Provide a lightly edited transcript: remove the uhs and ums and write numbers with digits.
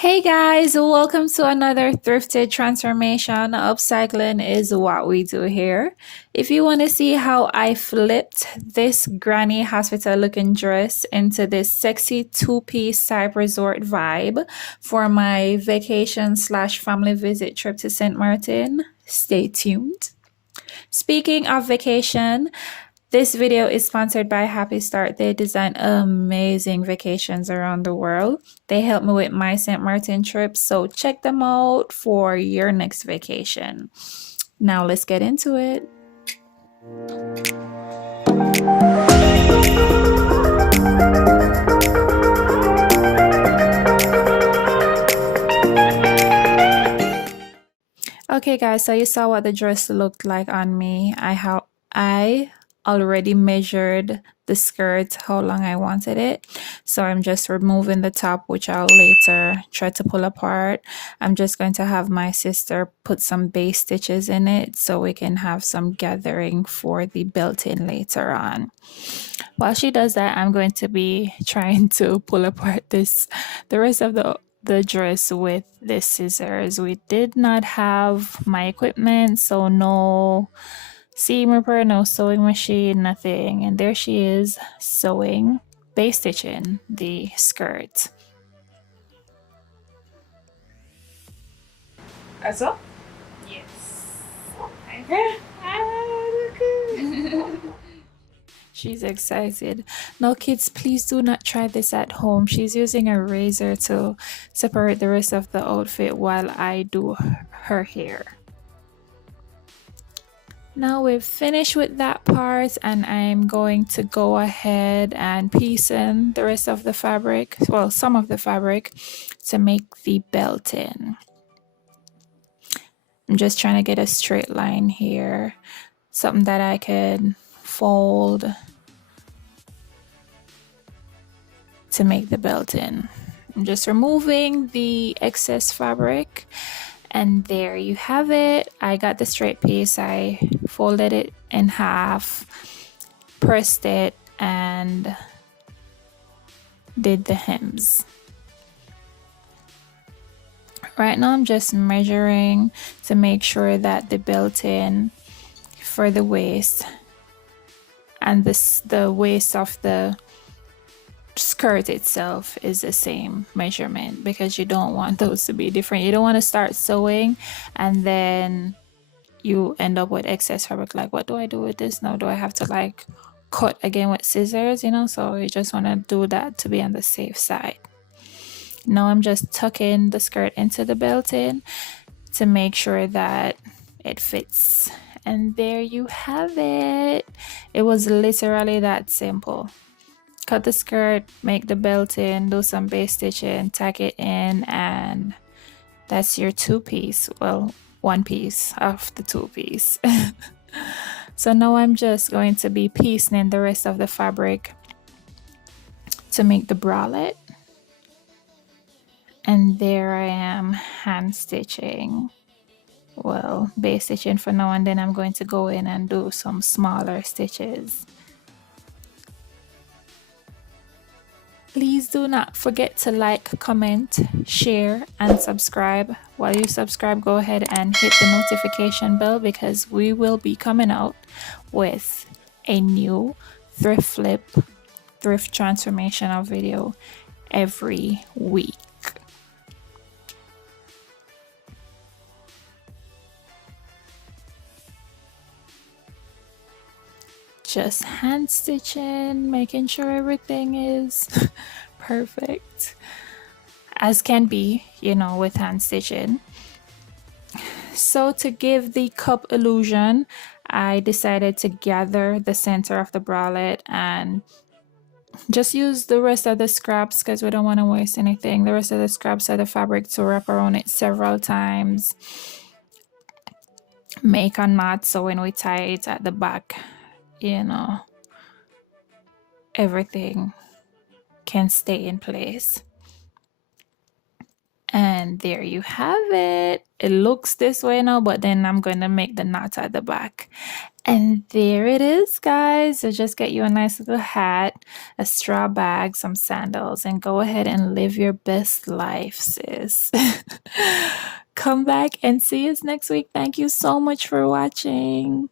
Hey guys, welcome to another thrifted transformation. Upcycling is what we do here. If you want to see how I flipped this granny hospital looking dress into this sexy two-piece type resort vibe for my vacation slash family visit trip to St. Martin, stay tuned. Speaking of vacation, this video is sponsored by Happy Start. They design amazing vacations around the world. They help me with my St. Martin trip, so check them out for your next vacation. Now let's get into it. Okay guys, so you saw what the dress looked like on me. I already measured the skirt how long I wanted it, so I'm just removing the top, which I'll later try to pull apart. I'm just going to have my sister put some base stitches in it so we can have some gathering for the belt in later on. While she does that, I'm going to be trying to pull apart the rest of the dress with the scissors. We did not have my equipment, so no seam ripper, no sewing machine, nothing. And there she is sewing, base stitching the skirt. Also? Yes. She's excited. Now, kids, please do not try this at home. She's using a razor to separate the rest of the outfit while I do her hair. Now we've finished with that part, and I'm going to go ahead and piece in the rest of the fabric, well, some of the fabric, to make the belt in. I'm just trying to get a straight line here, something that I could fold to make the belt in. I'm just removing the excess fabric, and there you have it. I got the straight piece. I folded it in half, pressed it, and did the hems. Right now I'm just measuring to make sure that the belt in for the waist and the waist of the skirt itself is the same measurement, because you don't want those to be different. You don't want to start sewing and then you end up with excess fabric. Like, what do I do with this now? Do I have to like cut again with scissors, so you just want to do that to be on the safe side. Now I'm just tucking the skirt into the belt in to make sure that it fits, and there you have it. It was literally that simple. Cut the skirt, make the belt in, do some base stitching, tack it in, and that's your two-piece. Well, one piece of the two-piece. So now I'm just going to be piecing in the rest of the fabric to make the bralette. And there I am hand stitching. Well, base stitching for now, and then I'm going to go in and do some smaller stitches. Please do not forget to like, comment, share, and subscribe. While you subscribe, go ahead and hit the notification bell, because we will be coming out with a new thrift transformation video every week. Just hand stitching, making sure everything is perfect as can be, with hand stitching. So to give the cup illusion, I decided to gather the center of the bralette and just use the rest of the scraps, because we don't want to waste anything. The rest of the scraps of the fabric to wrap around it several times. Make a knot so when we tie it at the back, everything can stay in place. And there you have it. It looks this way now, but then I'm going to make the knot at the back. And there it is, guys. So just get you a nice little hat, a straw bag, some sandals, and go ahead and live your best life, sis. Come back and see us next week. Thank you so much for watching.